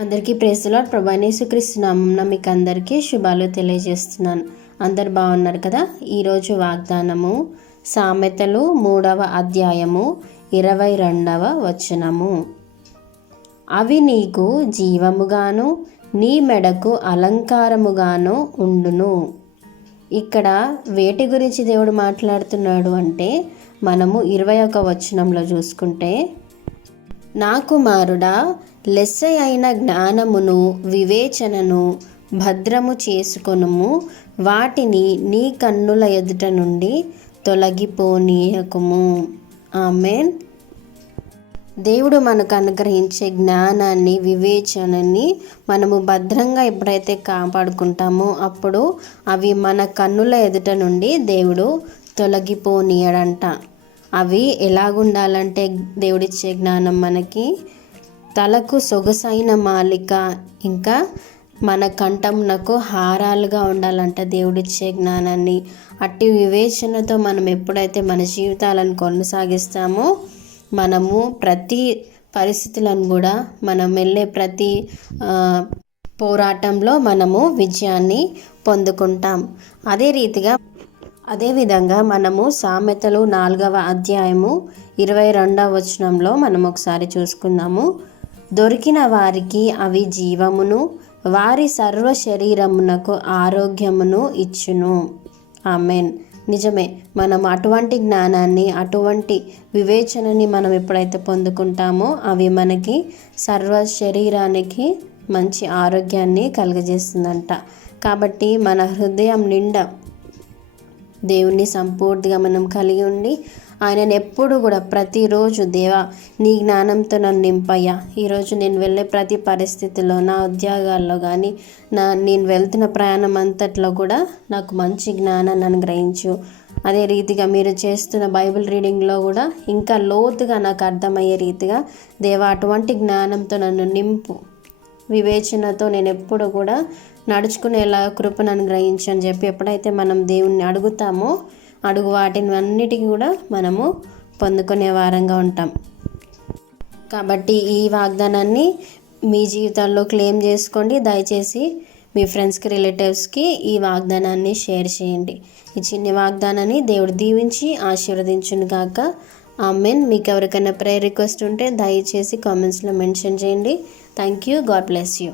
అందరికీ praise the lord. ప్రభువైన యేసుక్రీస్తు నామమున మీకు అందరికీ శుభాలు తెలియజేస్తున్నాను. అందరు బాగున్నారు కదా. ఈరోజు వాగ్దానము సామెతలు 3వ అధ్యాయము 22వ వచనము. అవి నీకు జీవముగాను నీ మెడకు అలంకారముగాను ఉండును. ఇక్కడ వేటి గురించి దేవుడు మాట్లాడుతున్నాడు అంటే, మనము 21వ వచనంలో చూసుకుంటే, నా కుమారుడా, లెస్స అయిన జ్ఞానమును వివేచనను భద్రము చేసుకొనుము, వాటిని నీ కన్నుల ఎదుట నుండి తొలగిపోనీయకుము. ఆమేన్. దేవుడు మనకు అనుగ్రహించే జ్ఞానాన్ని, వివేచనని మనము భద్రంగా ఎప్పుడైతే కాపాడుకుంటామో అప్పుడు అవి మన కన్నుల ఎదుట నుండి దేవుడు తొలగిపోనీయడంట. అవి ఎలాగుండాలంటే, దేవుడిచ్చే జ్ఞానం మనకి తలకు సొగసైన మాలిక, ఇంకా మన కంఠమునకు హారాలుగా ఉండాలంట దేవుడిచ్చే జ్ఞానాన్ని. అట్టి వివేచనతో మనం ఎప్పుడైతే మన జీవితాలను కొనసాగిస్తామో, మనము ప్రతి పరిస్థితులను కూడా, మనం వెళ్ళే ప్రతి పోరాటంలో మనము విజయాన్ని పొందుకుంటాం. అదేవిధంగా మనము సామెతలు 4వ అధ్యాయము 22వ వచనంలో మనం ఒకసారి చూసుకుందాము. దొరికిన వారికి అవి జీవమును, వారి సర్వ శరీరమునకు ఆరోగ్యమును ఇచ్చును. ఆమేన్. నిజమే, మనం అటువంటి జ్ఞానాన్ని, అటువంటి వివేచనని మనం ఎప్పుడైతే పొందుకుంటామో అవి మనకి సర్వ శరీరానికి మంచి ఆరోగ్యాన్ని కలుగజేస్తుందంట. కాబట్టి మన హృదయం నిండా దేవుణ్ణి సంపూర్తిగా మనం కలిగి ఉండి, ఆయనను ఎప్పుడు కూడా ప్రతిరోజు, దేవా నీ జ్ఞానంతో నన్ను నింపయ్యా, ఈరోజు నేను వెళ్ళే ప్రతి పరిస్థితిలో, నా ఉద్యోగాల్లో కానీ, నేను వెళ్తున్న ప్రయాణం అంతట్లో కూడా నాకు మంచి జ్ఞానాన్ని అనుగ్రహించు. అదే రీతిగా మీరు చేస్తున్న బైబిల్ రీడింగ్లో కూడా ఇంకా లోతుగా నాకు అర్థమయ్యే రీతిగా, దేవా అటువంటి జ్ఞానంతో నన్ను నింపు, వివేచనతో నేను ఎప్పుడు కూడా నడుచుకునేలా కృపను అనుగ్రహించు అని చెప్పి ఎప్పుడైతే మనం దేవుణ్ణి అడుగుతామో, వాటిని అన్నిటికీ కూడా మనము పొందుకునే వారంగా ఉంటాం. కాబట్టి ఈ వాగ్దానాన్ని మీ జీవితాల్లో క్లెయిమ్ చేసుకోండి. దయచేసి మీ ఫ్రెండ్స్కి, రిలేటివ్స్కి ఈ వాగ్దానాన్ని షేర్ చేయండి. ఈ చిన్న వాగ్దానాన్ని దేవుడు దీవించి ఆశీర్వదించును గాక. ఆమేన్. మీకు ఎవరికైనా ప్రేయర్ రిక్వెస్ట్ ఉంటే దయచేసి కామెంట్స్లో మెన్షన్ చేయండి. Thank you. God bless you.